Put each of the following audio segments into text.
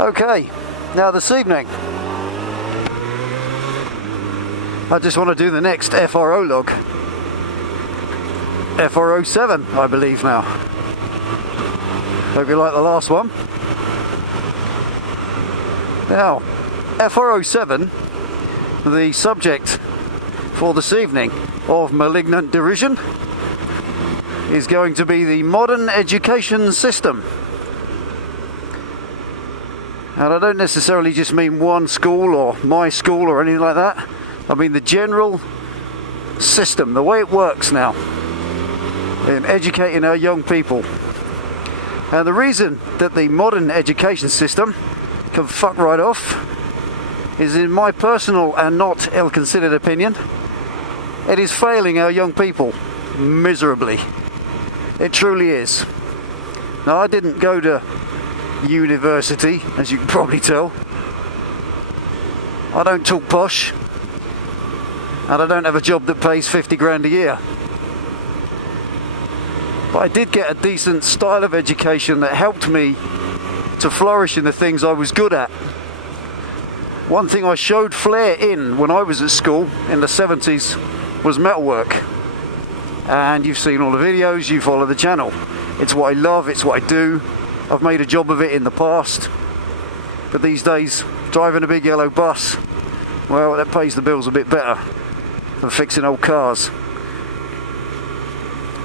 Okay, now this evening I just want to do the next FRO log. FRO 7, I believe now. Hope you like the last one. Now, FRO 7, the subject for this evening of Malignant Derision is going to be the modern education system. And I don't necessarily just mean one school or my school or anything like that. I mean the general system, the way it works now in educating our young people. And the reason that the modern education system can fuck right off is, in my personal and not ill-considered opinion, it is failing our young people miserably. It truly is. Now, I didn't go to university, as you can probably tell. I don't talk posh, and I don't have a job that pays 50 grand a year. But I did get a decent style of education that helped me to flourish in the things I was good at. One thing I showed flair in when I was at school in the 70s was metalwork. And you've seen all the videos, you follow the channel. It's what I love, it's what I do. I've made a job of it in the past. But these days, driving a big yellow bus, well, that pays the bills a bit better than fixing old cars.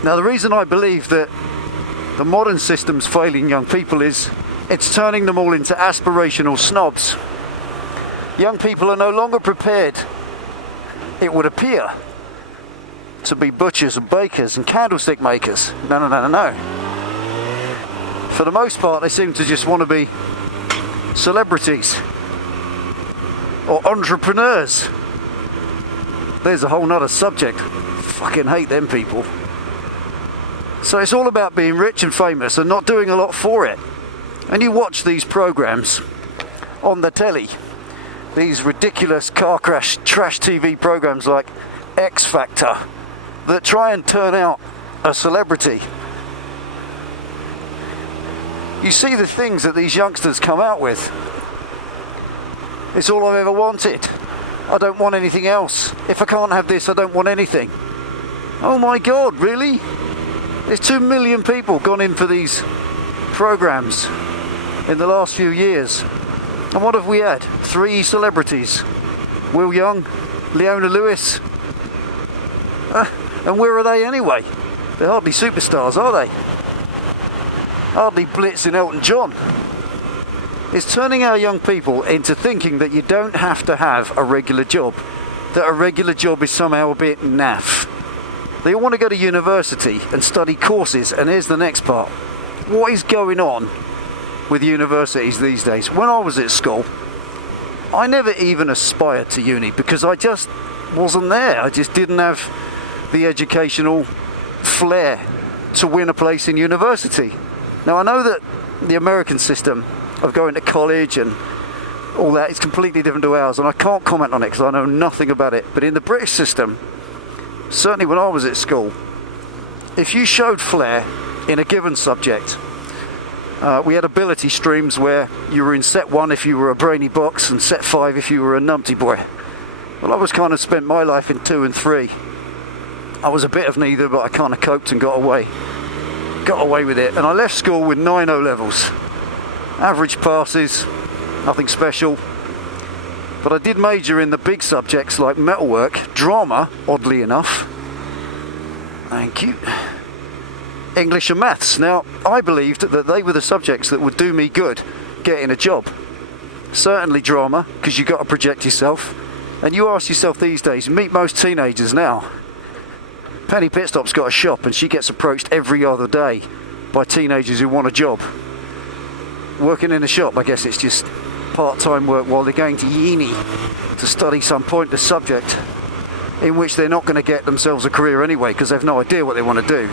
Now, the reason I believe that the modern system's failing young people is it's turning them all into aspirational snobs. Young people are no longer prepared, it would appear, to be butchers and bakers and candlestick makers. No. For the most part, they seem to just want to be celebrities or entrepreneurs. There's a whole nother subject. Fucking hate them people. So it's all about being rich and famous and not doing a lot for it. And you watch these programs on the telly, these ridiculous car crash trash TV programs like X Factor that try and turn out a celebrity. You see the things that these youngsters come out with. It's all I've ever wanted. I don't want anything else. If I can't have this, I don't want anything. Oh my God, really? There's 2 million people gone in for these programs in the last few years. And what have we had? 3 celebrities. Will Young, Leona Lewis. And where are they anyway? They're hardly superstars, are they? Hardly blitzing Elton John. It's turning our young people into thinking that you don't have to have a regular job. That a regular job is somehow a bit naff. They all want to go to university and study courses, and here's the next part. What is going on with universities these days? When I was at school, I never even aspired to uni because I just wasn't there. I just didn't have the educational flair to win a place in university. Now, I know that the American system of going to college and all that is completely different to ours, and I can't comment on it because I know nothing about it. But in the British system, certainly when I was at school, if you showed flair in a given subject, we had ability streams where you were in set 1 if you were a brainy box and set 5 if you were a numpty boy. Well, I was kind of spent my life in 2 and 3. I was a bit of neither, but I kind of coped and got away with it. And I left school with 9 O-levels. Average passes, nothing special. But I did major in the big subjects like metalwork, drama, oddly enough. Thank you. English and maths. Now, I believed that they were the subjects that would do me good getting a job. Certainly drama, because you've got to project yourself. And you ask yourself these days, meet most teenagers now. Penny Pitstop's got a shop and she gets approached every other day by teenagers who want a job. Working in a shop, I guess it's just part-time work while they're going to uni to study some pointless subject in which they're not going to get themselves a career anyway because they've no idea what they want to do.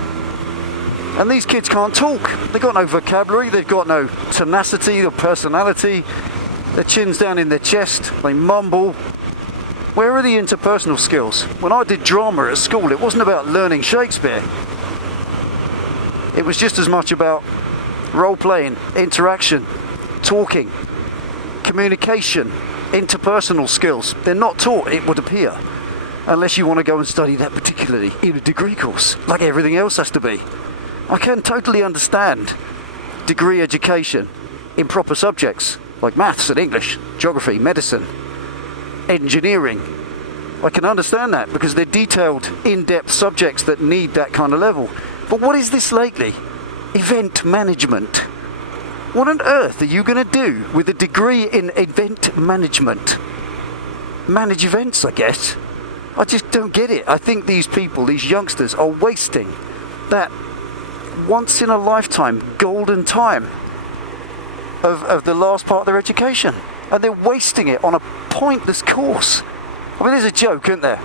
And these kids can't talk. They've got no vocabulary, they've got no tenacity or personality. Their chin's down in their chest, they mumble. Where are the interpersonal skills? When I did drama at school, it wasn't about learning Shakespeare. It was just as much about role-playing, interaction, talking, communication, interpersonal skills. They're not taught, it would appear, unless you want to go and study that particularly in a degree course, like everything else has to be. I can totally understand degree education in proper subjects like maths and English, geography, medicine, engineering. I can understand that because they're detailed, in-depth subjects that need that kind of level. But what is this lately? Event management. What on earth are you going to do with a degree in event management? Manage events, I guess. I just don't get it. I think these people, these youngsters, are wasting that once in a lifetime golden time of the last part of their education. And they're wasting it on a pointless course. I mean, there's a joke, isn't there?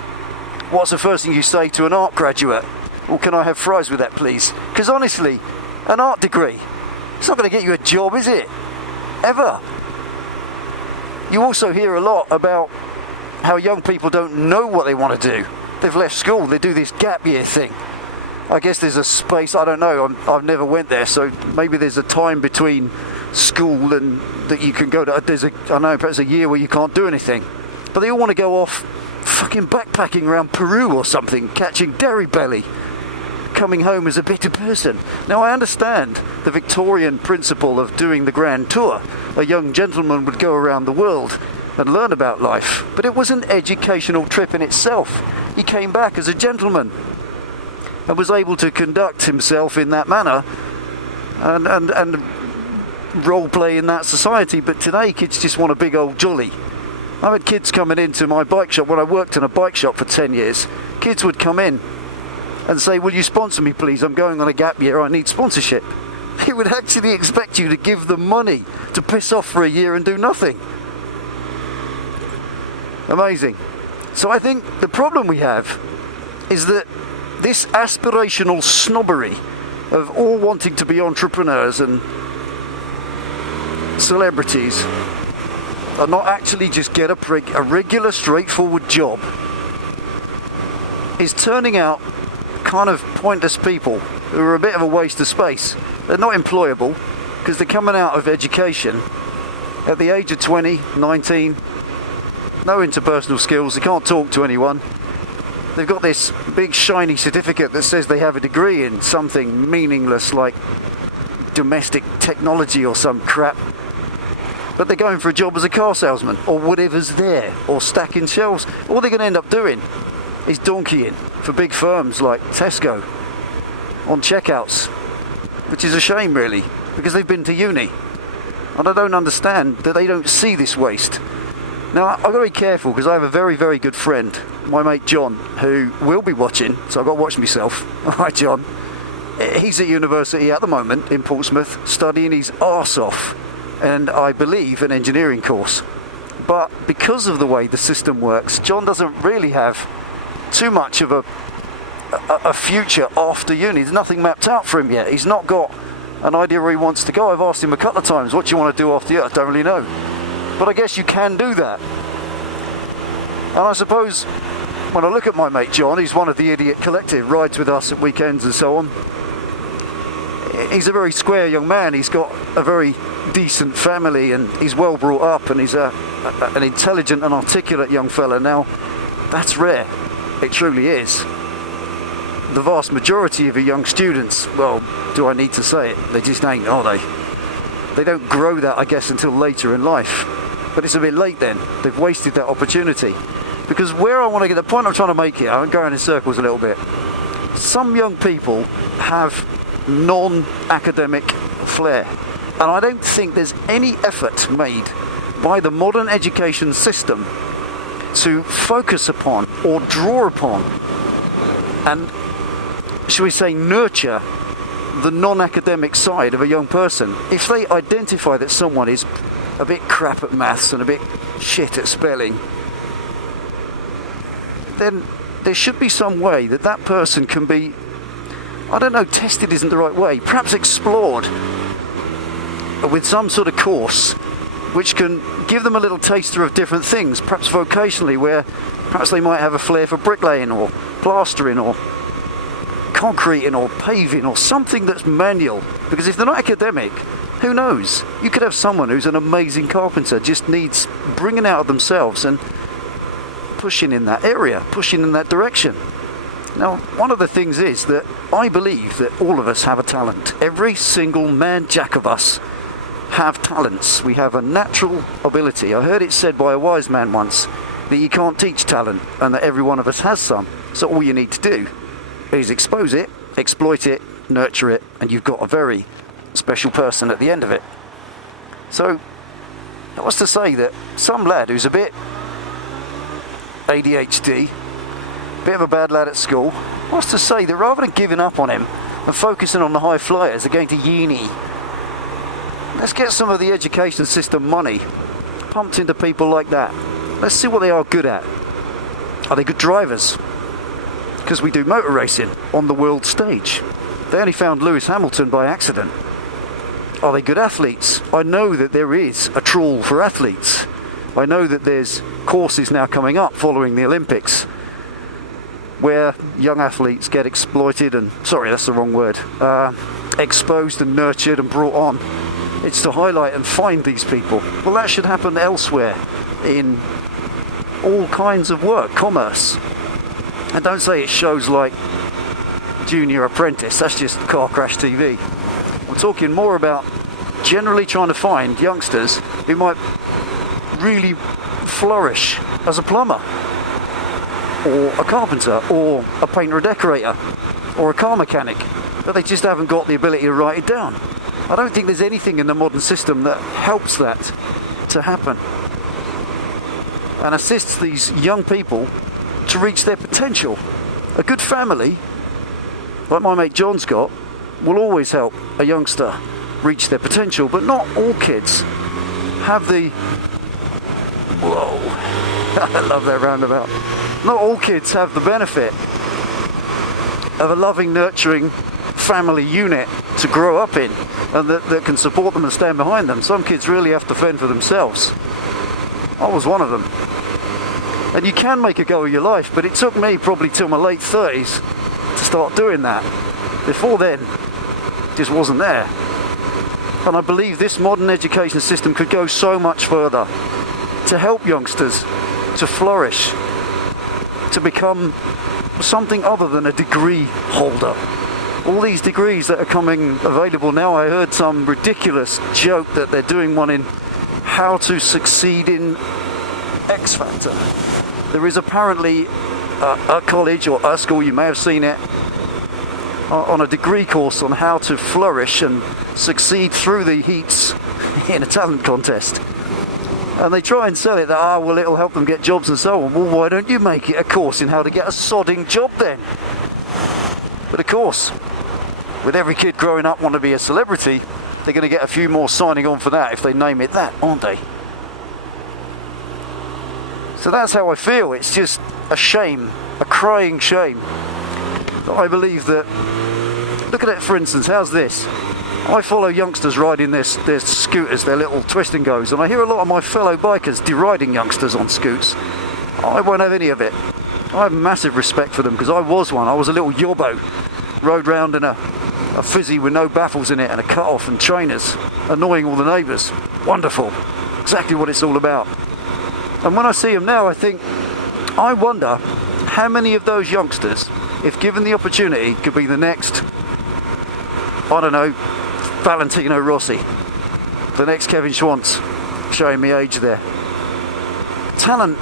What's the first thing you say to an art graduate? Well, can I have fries with that, please? Because honestly, an art degree, it's not going to get you a job, is it? Ever. You also hear a lot about how young people don't know what they want to do. They've left school, they do this gap year thing. I guess there's a space, I don't know, I've never went there, so maybe there's a time between school and that you can go to, I know, perhaps a year where you can't do anything. But they all want to go off fucking backpacking around Peru or something, catching dairy belly, coming home as a better person. Now, I understand the Victorian principle of doing the grand tour. A young gentleman would go around the world and learn about life, but it was an educational trip in itself. He came back as a gentleman and was able to conduct himself in that manner and role play in that society. But today kids just want a big old jolly. I've had kids coming into my bike shop. When I worked in a bike shop for 10 years, kids would come in and say, will you sponsor me please, I'm going on a gap year, I need sponsorship. He would actually expect you to give them money to piss off for a year and do nothing. Amazing. So I think the problem we have is that this aspirational snobbery of all wanting to be entrepreneurs and celebrities and not actually just get a regular, straightforward job is turning out kind of pointless people who are a bit of a waste of space. They're not employable because they're coming out of education at the age of 20, 19, no interpersonal skills, they can't talk to anyone. They've got this big shiny certificate that says they have a degree in something meaningless like domestic technology or some crap. But they're going for a job as a car salesman or whatever's there, or stacking shelves. All they're going to end up doing is donkeying for big firms like Tesco on checkouts, which is a shame really, because they've been to uni. And I don't understand that they don't see this waste. Now, I've got to be careful because I have a very, very good friend, my mate John, who will be watching, so I've got to watch myself. Hi John. He's at university at the moment in Portsmouth, studying his arse off, and I believe an engineering course. But because of the way the system works, John doesn't really have too much of a future after uni. There's nothing mapped out for him yet. He's not got an idea where he wants to go. I've asked him a couple of times, what do you want to do after uni? I don't really know. But I guess you can do that. And I suppose when I look at my mate John, he's one of the Idiot Collective, rides with us at weekends and so on. He's a very square young man. He's got a very decent family and he's well brought up and he's an intelligent and articulate young fella. Now, that's rare. It truly is. The vast majority of your young students, well, do I need to say it? They just ain't, are they? They don't grow that, I guess, until later in life. But it's a bit late then. They've wasted that opportunity. Because where I want to get, the point I'm trying to make here, I'm going in circles a little bit. Some young people have non-academic flair. And I don't think there's any effort made by the modern education system to focus upon or draw upon and, shall we say, nurture the non-academic side of a young person. If they identify that someone is a bit crap at maths and a bit shit at spelling, then there should be some way that that person can be, I don't know, tested isn't the right way, perhaps explored with some sort of course which can give them a little taster of different things, perhaps vocationally, where perhaps they might have a flair for bricklaying or plastering or concreting or paving or something that's manual. Because if they're not academic, Who knows? You could have someone who's an amazing carpenter, just needs bringing out of themselves and pushing in that area, pushing in that direction. Now, one of the things is that I believe that all of us have a talent. Every single man jack of us have talents. We have a natural ability. I heard it said by a wise man once that you can't teach talent and that every one of us has some. So all you need to do is expose it, exploit it, nurture it, and you've got a very special person at the end of it. So that was to say that some lad who's a bit ADHD, bit of a bad lad at school, what's to say that rather than giving up on him and focusing on the high flyers are going to uni, let's get some of the education system money pumped into people like that. Let's see what they are good at. Are they good drivers? Because we do motor racing on the world stage. They only found Lewis Hamilton by accident. Are they good athletes? I know that there is a trawl for athletes. I know that there's courses now coming up following the Olympics where young athletes get exploited and, sorry, that's the wrong word, exposed and nurtured and brought on. It's to highlight and find these people. Well, that should happen elsewhere in all kinds of work, commerce. And don't say it shows like Junior Apprentice, that's just car crash TV. We're talking more about generally trying to find youngsters who might really flourish as a plumber, or a carpenter, or a painter or decorator, or a car mechanic, but they just haven't got the ability to write it down. I don't think there's anything in the modern system that helps that to happen and assists these young people to reach their potential. A good family, like my mate John's got, will always help a youngster reach their potential, but not all kids have the... Whoa, I love that roundabout. Not all kids have the benefit of a loving, nurturing family unit to grow up in and that can support them and stand behind them. Some kids really have to fend for themselves. I was one of them. And you can make a go of your life, but it took me probably till my late 30s to start doing that. Before then, it just wasn't there. And I believe this modern education system could go so much further to help youngsters to flourish, to become something other than a degree holder. All these degrees that are coming available now, I heard some ridiculous joke that they're doing one in how to succeed in X Factor. There is apparently a college or a school, you may have seen it, on a degree course on how to flourish and succeed through the heats in a talent contest. And they try and sell it that, well, it'll help them get jobs and so on. Well, why don't you make it a course in how to get a sodding job then? But of course, with every kid growing up wanting to be a celebrity, they're going to get a few more signing on for that if they name it that, aren't they? So that's how I feel. It's just a shame, a crying shame. But I believe that, look at it for instance, how's this? I follow youngsters riding their scooters, their little twist and goes, and I hear a lot of my fellow bikers deriding youngsters on scoots. I won't have any of it. I have massive respect for them because I was one. I was a little yobbo, rode round in a fizzy with no baffles in it and a cut-off and trainers, annoying all the neighbours. Wonderful. Exactly what it's all about. And when I see them now, I think, I wonder how many of those youngsters, if given the opportunity, could be the next, I don't know, Valentino Rossi, the next Kevin Schwantz, showing me age there. Talent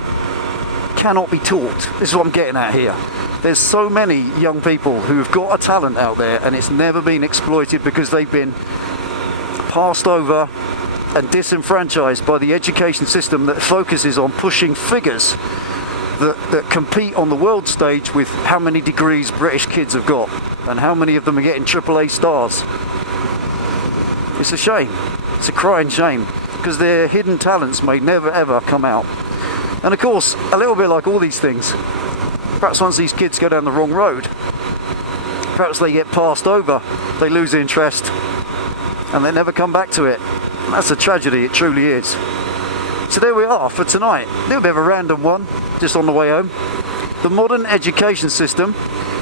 cannot be taught. This is what I'm getting at here. There's so many young people who've got a talent out there and it's never been exploited because they've been passed over and disenfranchised by the education system that focuses on pushing figures that compete on the world stage with how many degrees British kids have got and how many of them are getting AAA stars. It's a shame. It's a crying shame because their hidden talents may never ever come out. And of course, a little bit like all these things, perhaps once these kids go down the wrong road, perhaps they get passed over, they lose interest and they never come back to it. And that's a tragedy, it truly is. So there we are for tonight. A little bit of a random one, just on the way home. The modern education system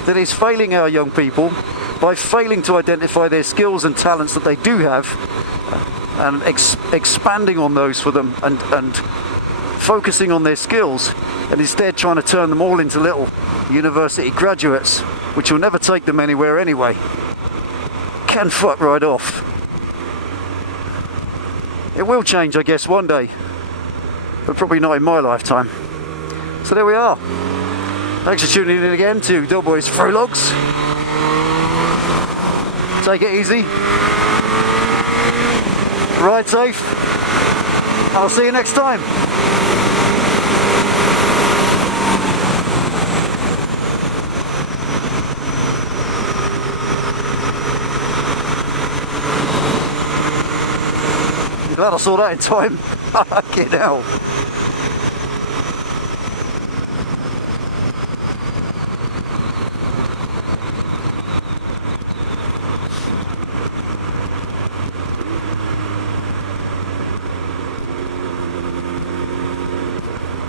that is failing our young people by failing to identify their skills and talents that they do have and expanding on those for them and focusing on their skills, and instead trying to turn them all into little university graduates, which will never take them anywhere anyway, can fuck right off. It will change, I guess, one day, but probably not in my lifetime. So there we are. Thanks for tuning in again to Delboy's FRO Logs. Take it easy. Ride safe. I'll see you next time. I'm glad I saw that in time. Fucking hell.